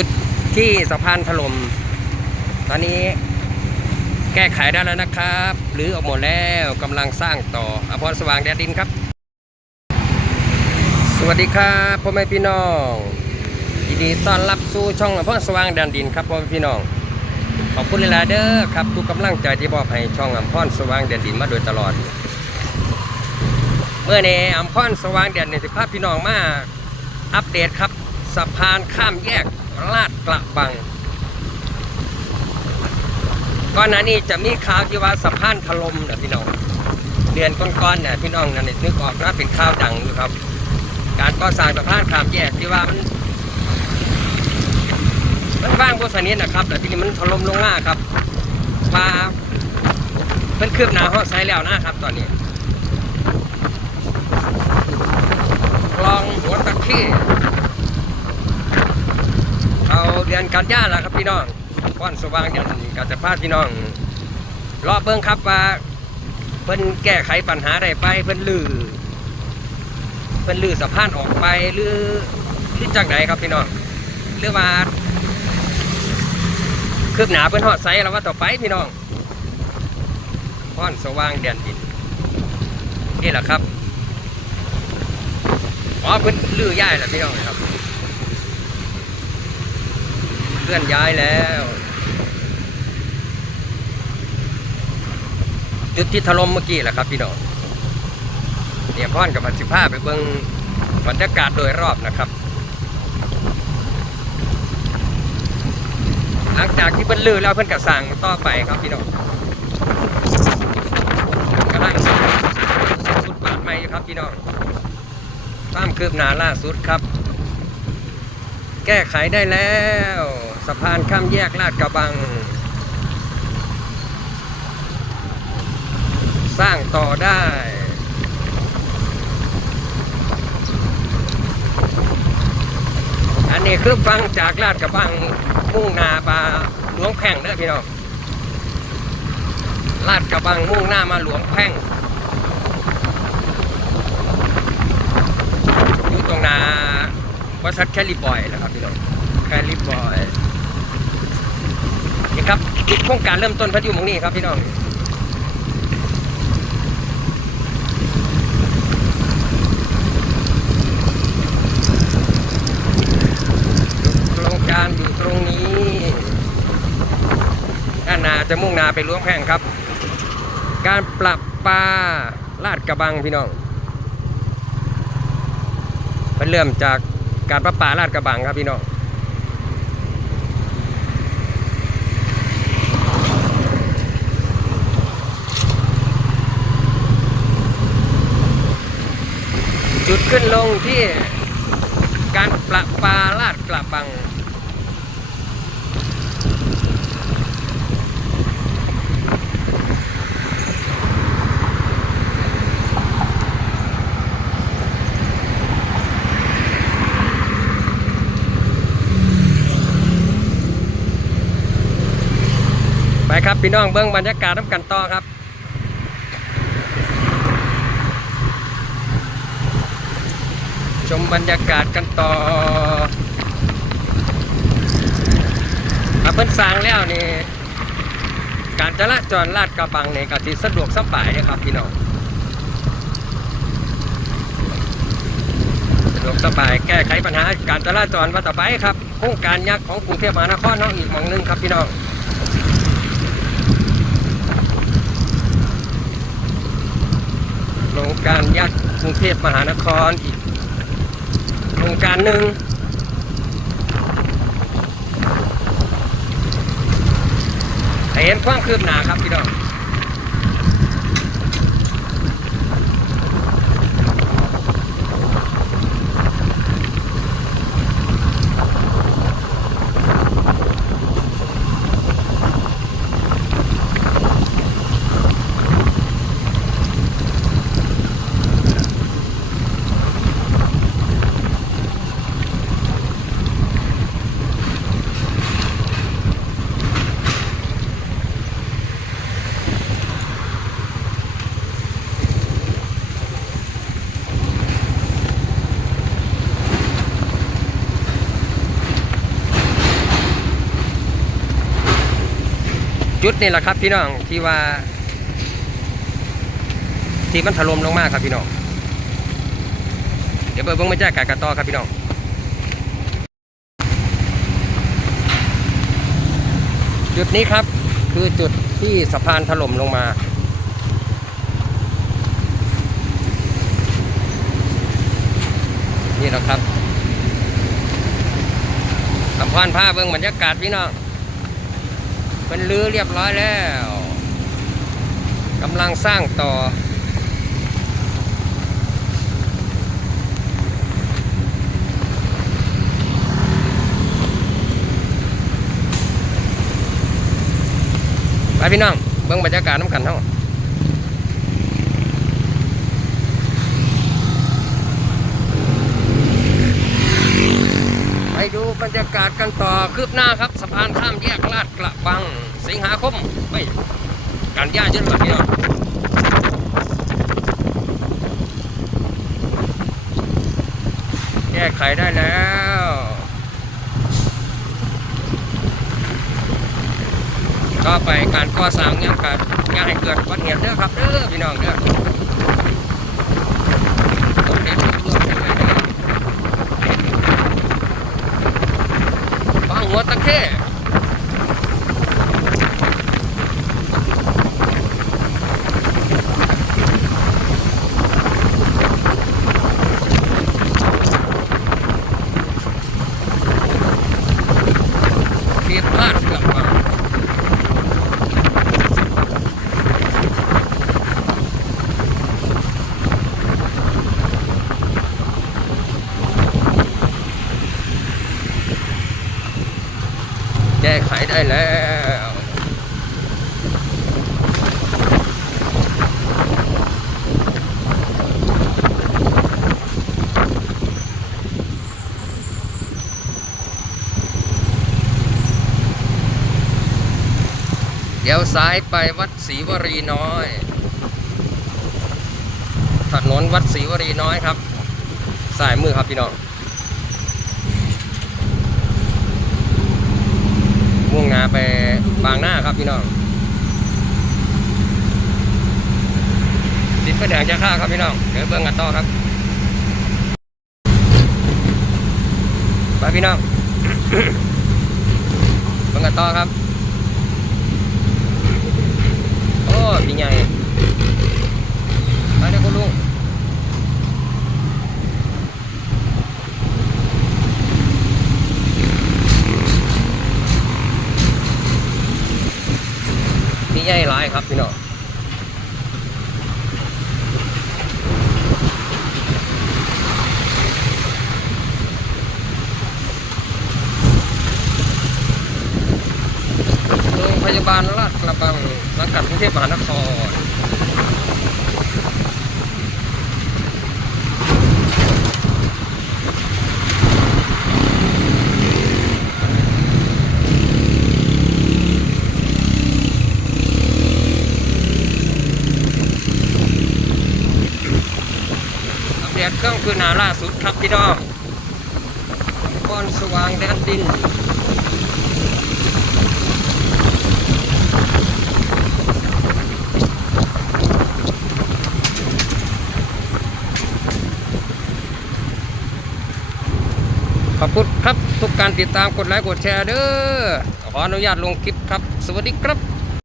จุดที่สะพานถล่มตอนนี้แก้ไขได้แล้วนะครับหรือออกหมดแล้วกำลังสร้างต่ออภรสว่างแดดดินครับ สวัสดีครับพ่อแม่พี่น้องยินดีต้อนรับสู่ช่องอภรสว่างแดนดินครับพ่อแม่พี่น้อง ขอบคุณหลาเด้อครับทุกกำลังใจที่มอบให้ช่องอัมพรสว่างแดนดินมาโดยตลอด เมื่อนี้อัมพรสว่างแดนดินสิภาพี่น้องมาอัปเดตครับสะพานข้ามแยก ลาดกระบังก่อนหน้านี้จะมีข่าวที่ว่าสะพานถล่มนะพี่น้องเดือนก่อนๆเนี่ยพี่น้องนั่นนึกออกนะเป็นข่าวดังอยู่ครับ การก่อสร้างสะพานข้ามแยกที่ว่ามันมันว่างบนสนิทนะครับแต่ที่นี้มันถล่มลงมาครับพาเพิ่นคืบหน้าฮอดไซแล้วนะครับ ตอนนี้คลองหัวตะเข้ เดือนกันยาแล้วครับพี่น้องก้อนสว่างเดือนก็จะพาพี่น้องรอเบิ่งครับว่าเพิ่นแก้ไขปัญหาได้ไปเพิ่นลือเพิ่นลือสะพานออกไปหรือหรือจากไหนครับพี่น้องหรือว่าคืบหนาเพิ่นฮอดไซแล้วว่าต่อไปพี่น้องพ่อนสว่างแดนดินนี่แหละครับอ๋อเพิ่นลื้อย้ายแหล้วพี่น้องครับ เคลื่อนย้ายแล้ว จุดที่ถล่มเมื่อกี้แหละครับพี่น้องเนี่ยพ่อนกับพันสิผ้าไปเบิ่งบรรยากาศโดยรอบนะครับ หลังจากที่เพิ่นลือแล้วเพิ่นก็สั่งต่อไปครับพี่น้องกำลังสุดบาทใหม่ครับพี่น้องความคืบหน้าล่าสุดครับ แก้ไขได้แล้วะพานข้ามแยกลาดกระบัง สร้างต่อได้อันนี้คือฟังจากลาดกระบังมุ่งหนาปลาหลวงแพ่งเด้อพี่น้องลาดกระบังมุ่งหน้ามาหลวงแพ่งอยู่ตรงนาวัดสัตแคลิบอยนะครับพี่น้องแคลิบอย ครับโครงการเริ่มต้นพัทยุมงนี้ครับพี่น้องโครงการอยู่ตรงนี้ด้านนาจะมุ่งนาไปหลวงแพงครับ การปรับปลาลาดกระบังพี่น้องมันเริ่มจากการประปาลาดกระบังครับพี่น้อง จุด ขึ้นลงที่การประปาลาดกระบัง ไปครับ พี่น้องเบิ้งบรรยากาศน้ำกันต่อครับ ชม บรรยากาศกันต่อถ้าเพิ่นสร้างแล้วนี่การจราจรลาดกระบังเนี่ยก็สิสะดวกสบายนะครับพี่น้องสะดวกสบายแก้ไขปัญหาการจราจรว่าต่อไปครับโครงการยักษ์ของกรุงเทพมหานครเน้องอีกมองหนึงครับพี่น้องโครงการยักษ์กรุงเทพมหานครอีก โครงการหนึ่งเห็นความคืบหน้าครับพี่น้อง จุดนี่แหละครับพี่น้องที่ว่า ที่มันถล่มลงมาครับพี่น้องเดี๋ยวเบิ่งบรรยากากันต่อครับพี่น้องจุดนี้ครับคือจุดที่สะพานถล่มลงมานี่แหละครับสำพานผ้าเบิ่งบรรยากาศพี่น้อง เป็นลื้อเรียบร้อยแล้วกำลังสร้างต่อ ไปพี่น้อง เบิ่งบรรยากาศน้ำกันเท่าไปดู บรรยากาศกันต่อคืบหน้าครับสะพานข้ามแยกลาดกระบัง สิงหาคมไม่กันยายนแบบนี้เนาะแก้ไขได้แล้วก็ไปการก่อสร้างยังกัดยังให้เกิดอุบัติเหตุเด้อครับเด้อพี่น้องเด้อต้องเด็ดรวดเร็วเลยเด้อฟัง หัวตะเข้เพียบพลาดเกือบมา แก้ไขได้แล้วเดี๋ยวซ้ายไปวัดศรีวรีน้อย ถนนวัดศรีวรีน้อยครับ สายมือครับพี่น้อง มุ่งหน้าไปบางหน้าครับพี่น้องติดไฟแดงจะฆ่าครับพี่น้องเดี๋ยวเบิ่งกันต่อครับไปพี่น้องเบิ่งกันต่อครับ โอ้พี่ใหญ่ไปเด้อคุณลุง หญ่หลายครับพี่น้องโรงพยาบาลราชกระบังสังกัดกรุงเทพมหานคร เครื่องคือหนาล่าสุดครับพี่น้องบอนสว่างแดนดินขอบคุณครับ ทุกการติดตามกดไลค์กดแชร์เด้อขออนุญาตลงคลิปครับ สวัสดีครับ